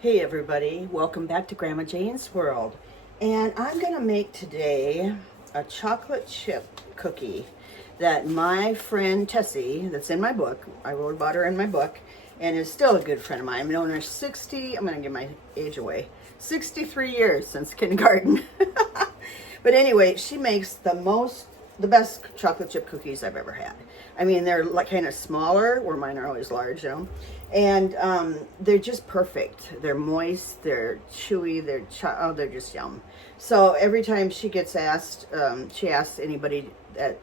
Hey everybody, welcome back to Grandma Jane's World. And I'm gonna make today a chocolate chip cookie that my friend Tessie, that's in my book, I wrote about her in my book, and is still a good friend of mine. I've known her 60, I'm gonna give my age away, 63 years since kindergarten. But anyway, she makes the best chocolate chip cookies I've ever had. I mean, they're like kind of smaller, where mine are always large, you know. And they're just perfect. They're moist, they're chewy, they're just yum. So every time she gets asked, she asks anybody that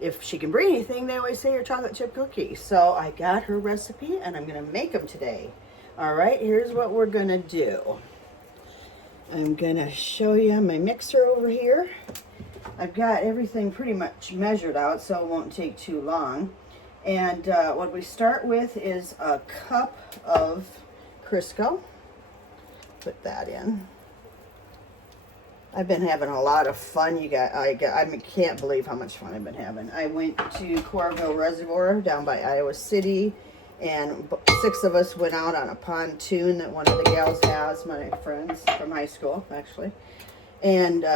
if she can bring anything, they always say her chocolate chip cookie. So I got her recipe and I'm gonna make them today. All right, here's what we're gonna do. I'm gonna show you my mixer over here. I've got everything pretty much measured out, so it won't take too long. And what we start with is a cup of Crisco. Put that in. I've been having a lot of fun. I can't believe how much fun I've been having. I went to Coralville Reservoir down by Iowa City, and 6 of us went out on a pontoon that one of the gals has, my friends from high school, actually. And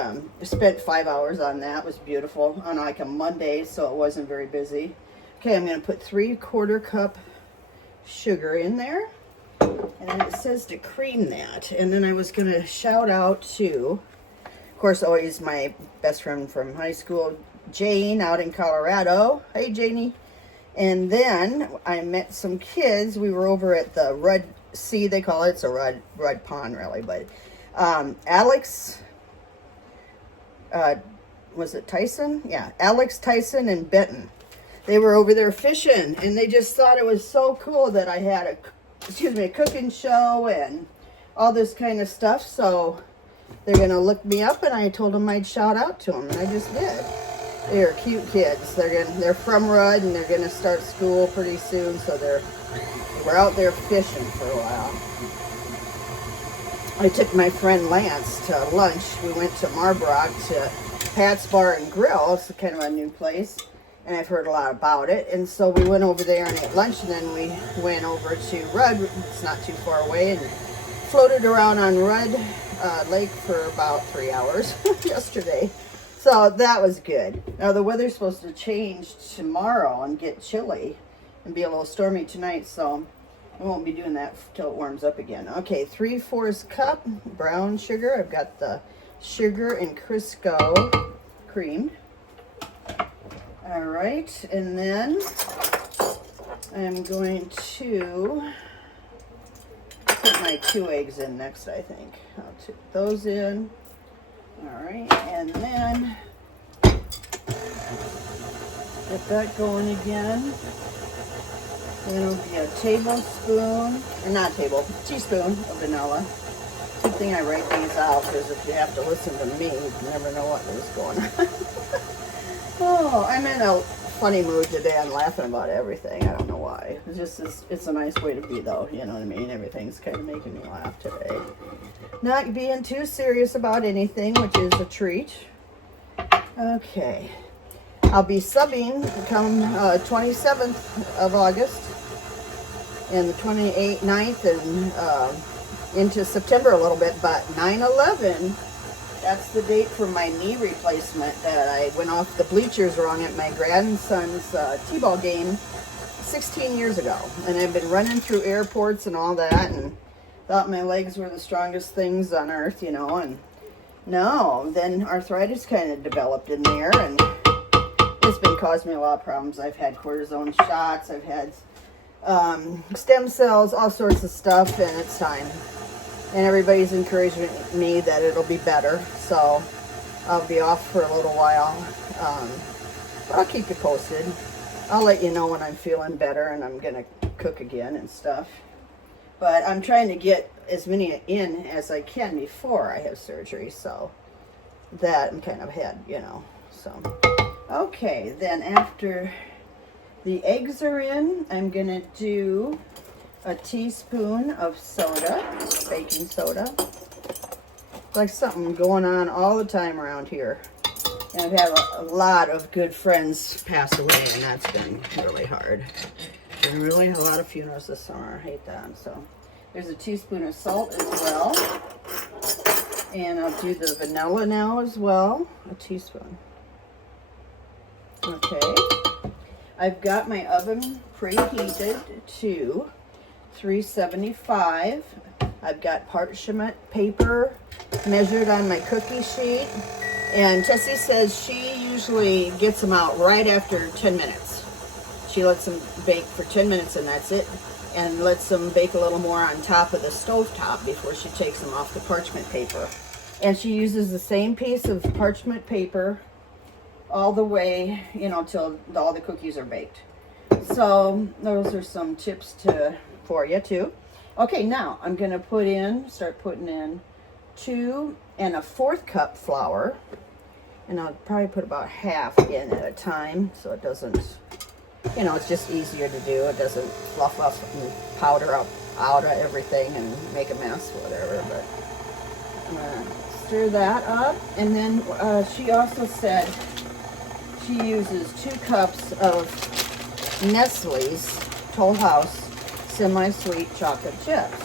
spent 5 hours on that. It was beautiful on like a Monday, so it wasn't very busy. Okay, I'm going to put 3/4 cup sugar in there. And then it says to cream that. And then I was going to shout out to, of course, always my best friend from high school, Jane, out in Colorado. Hey, Janie. And then I met some kids. We were over at the Rudd Sea, they call it. It's a Rudd Pond, really. But Alex, was it Tyson? Yeah, Alex, Tyson, and Benton. They were over there fishing, and they just thought it was so cool that I had a cooking show and all this kind of stuff. So they're going to look me up, and I told them I'd shout out to them, and I just did. They're cute kids. They're from Rudd, and they're going to start school pretty soon, so we're out there fishing for a while. I took my friend Lance to lunch. We went to Marbrook to Pat's Bar and Grill. It's kind of a new place, and I've heard a lot about it. And so we went over there and ate lunch, and then we went over to Rudd. It's not too far away, and floated around on Rudd Lake for about 3 hours yesterday. So that was good. Now the weather's supposed to change tomorrow and get chilly and be a little stormy tonight, so I won't be doing that till it warms up again. Okay, 3/4 cup brown sugar. I've got the sugar and Crisco creamed. All right, and then I'm going to put my 2 eggs in next, I think. I'll put those in. All right, and then get that going again. Then it'll be a teaspoon of vanilla. Good thing I write these out, because if you have to listen to me, you never know what is going on. Oh, I'm in a funny mood today. I'm laughing about everything. I don't know why. It's a nice way to be, though. You know what I mean? Everything's kind of making me laugh today. Not being too serious about anything, which is a treat. Okay. I'll be subbing come 27th of August and the 9th and into September a little bit, but 9/11, that's the date for my knee replacement that I went off the bleachers wrong at my grandson's t-ball game 16 years ago. And I've been running through airports and all that and thought my legs were the strongest things on earth, you know, and no, then arthritis kind of developed in there, and it's been causing me a lot of problems. I've had cortisone shots, I've had stem cells, all sorts of stuff, and it's time. And everybody's encouraging me that it'll be better, so I'll be off for a little while. But I'll keep you posted. I'll let you know when I'm feeling better and I'm gonna cook again and stuff. But I'm trying to get as many in as I can before I have surgery, so that I'm kind of ahead, you know. So okay, then after the eggs are in, I'm gonna do a teaspoon of soda, baking soda. Like something going on all the time around here. And I've had a lot of good friends pass away, and that's been really hard. Been really a lot of funerals this summer. I hate that. So There's a teaspoon of salt as well. And I'll do the vanilla now as well. A teaspoon. Okay. I've got my oven preheated to 375. I've got parchment paper measured on my cookie sheet. And Tessie says she usually gets them out right after 10 minutes. She lets them bake for 10 minutes and that's it. And lets them bake a little more on top of the stove top before she takes them off the parchment paper. And she uses the same piece of parchment paper all the way, you know, till all the cookies are baked. So those are some tips for you too. Okay, now I'm gonna start putting in 2 1/4 cup flour, and I'll probably put about half in at a time so it doesn't, you know, it's just easier to do. It doesn't fluff up and powder up out of everything and make a mess, whatever. But I'm gonna stir that up, and then she also said she uses 2 cups of Nestle's Toll House semi-sweet chocolate chips,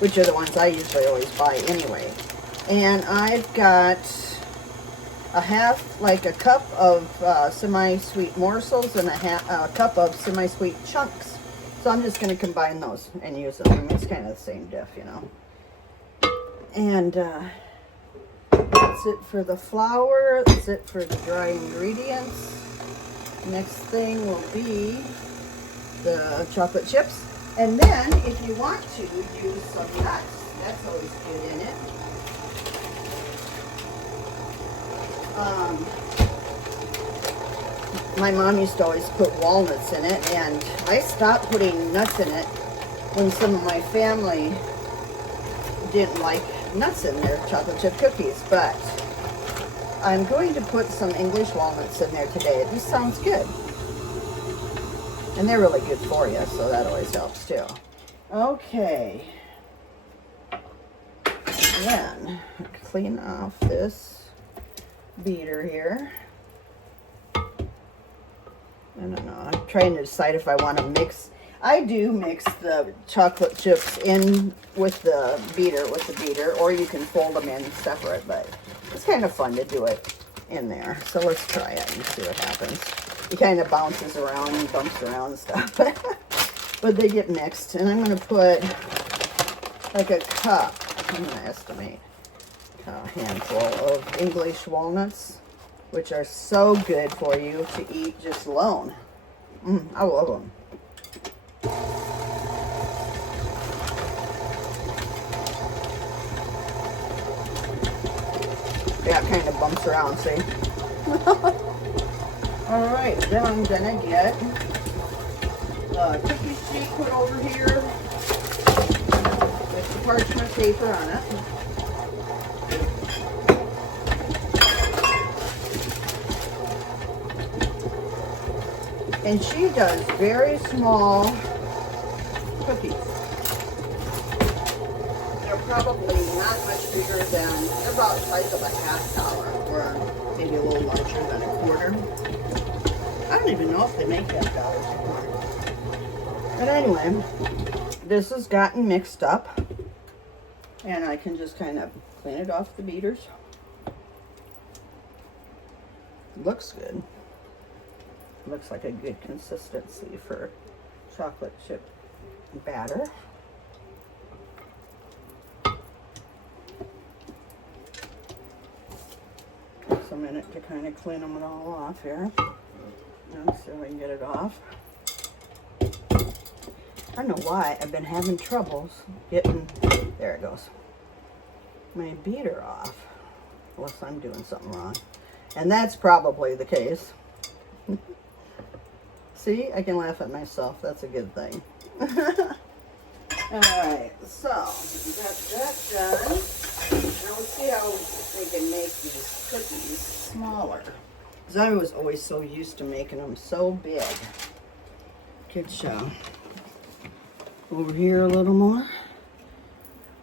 which are the ones I usually always buy anyway. And I've got a cup of semi-sweet morsels and a cup of semi-sweet chunks. So I'm just going to combine those and use them. I mean, it's kind of the same diff, you know. And that's it for the flour. That's it for the dry ingredients. Next thing will be the chocolate chips. And then, if you want to, use some nuts. That's always good in it. My mom used to always put walnuts in it, and I stopped putting nuts in it when some of my family didn't like nuts in their chocolate chip cookies, but I'm going to put some English walnuts in there today. This sounds good. And they're really good for you, so that always helps too. Okay. Then, clean off this beater here. I don't know. I'm trying to decide if I want to mix. I do mix the chocolate chips in with the beater, or you can fold them in separate, but it's kind of fun to do it in there. So let's try it and see what happens. It kind of bounces around and bumps around and stuff, but they get mixed. And I'm going to put like a cup, I'm going to estimate a handful of English walnuts, which are so good for you to eat just alone. I love them. Yeah, it kind of bumps around, see? Alright, then I'm gonna get the cookie sheet put over here with the parchment paper on it. And she does very small cookies. They're probably not much bigger than, they're about the size of a $1/2 or maybe a little larger than a quarter. I don't even know if they make $1 a quarter. But anyway, this has gotten mixed up, and I can just kind of clean it off the beaters. Looks good. Looks like a good consistency for chocolate chip batter. Takes a minute to kind of clean them all off here. So we can get it off. I don't know why I've been having troubles getting, there it goes, my beater off, unless I'm doing something wrong. And that's probably the case. See, I can laugh at myself. That's a good thing. Alright, so got that done. Now let's see how we can make these cookies smaller. Because I was always so used to making them so big. Good show. Over here a little more,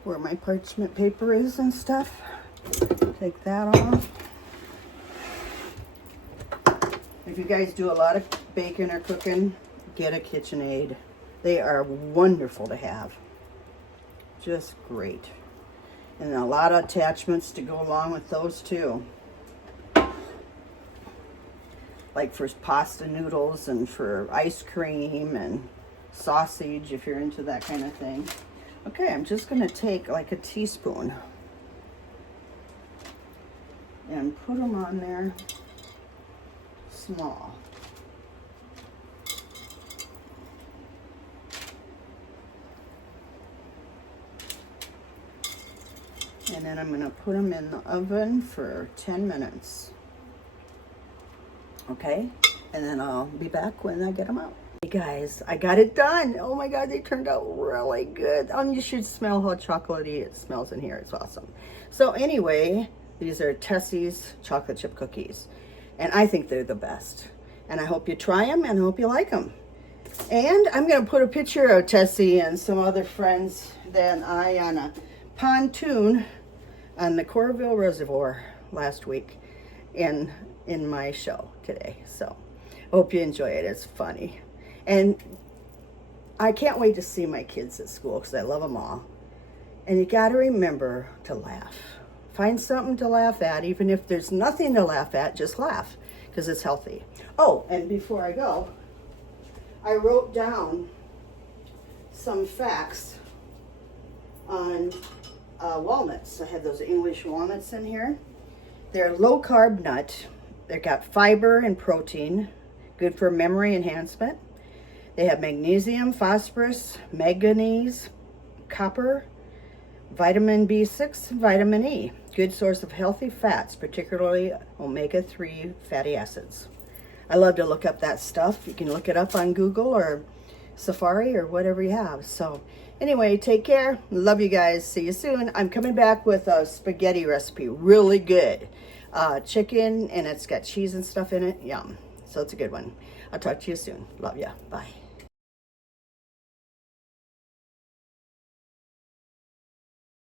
where my parchment paper is and stuff. Take that off. If you guys do a lot of baking or cooking, get a KitchenAid. They are wonderful to have. just great. And a lot of attachments to go along with those too. Like for pasta noodles and for ice cream and sausage if you're into that kind of thing. Okay, I'm just going to take like a teaspoon and put them on there small. And then I'm going to put them in the oven for 10 minutes. Okay, and then I'll be back when I get them out. Hey guys, I got it done. Oh my God, they turned out really good. You should smell how chocolatey it smells in here. It's awesome. So anyway, these are Tessie's chocolate chip cookies. And I think they're the best. And I hope you try them and I hope you like them. And I'm going to put a picture of Tessie and some other friends than I on a pontoon on the Corville Reservoir last week in my show today. So I hope you enjoy it. It's funny. And I can't wait to see my kids at school because I love them all. And you got to remember to laugh. Find something to laugh at. Even if there's nothing to laugh at, just laugh because it's healthy. Oh, and before I go, I wrote down some facts on walnuts. I have those English walnuts in here. They're a low carb nut. They've got fiber and protein, good for memory enhancement. They have magnesium, phosphorus, manganese, copper, vitamin B6, and vitamin E. Good source of healthy fats, particularly omega-3 fatty acids. I love to look up that stuff. You can look it up on Google or Safari or whatever you have. So anyway, take care. Love you guys. See you soon. I'm coming back with a spaghetti recipe. Really good. Chicken, and it's got cheese and stuff in it. Yum. So it's a good one. I'll talk to you soon. Love ya. Bye.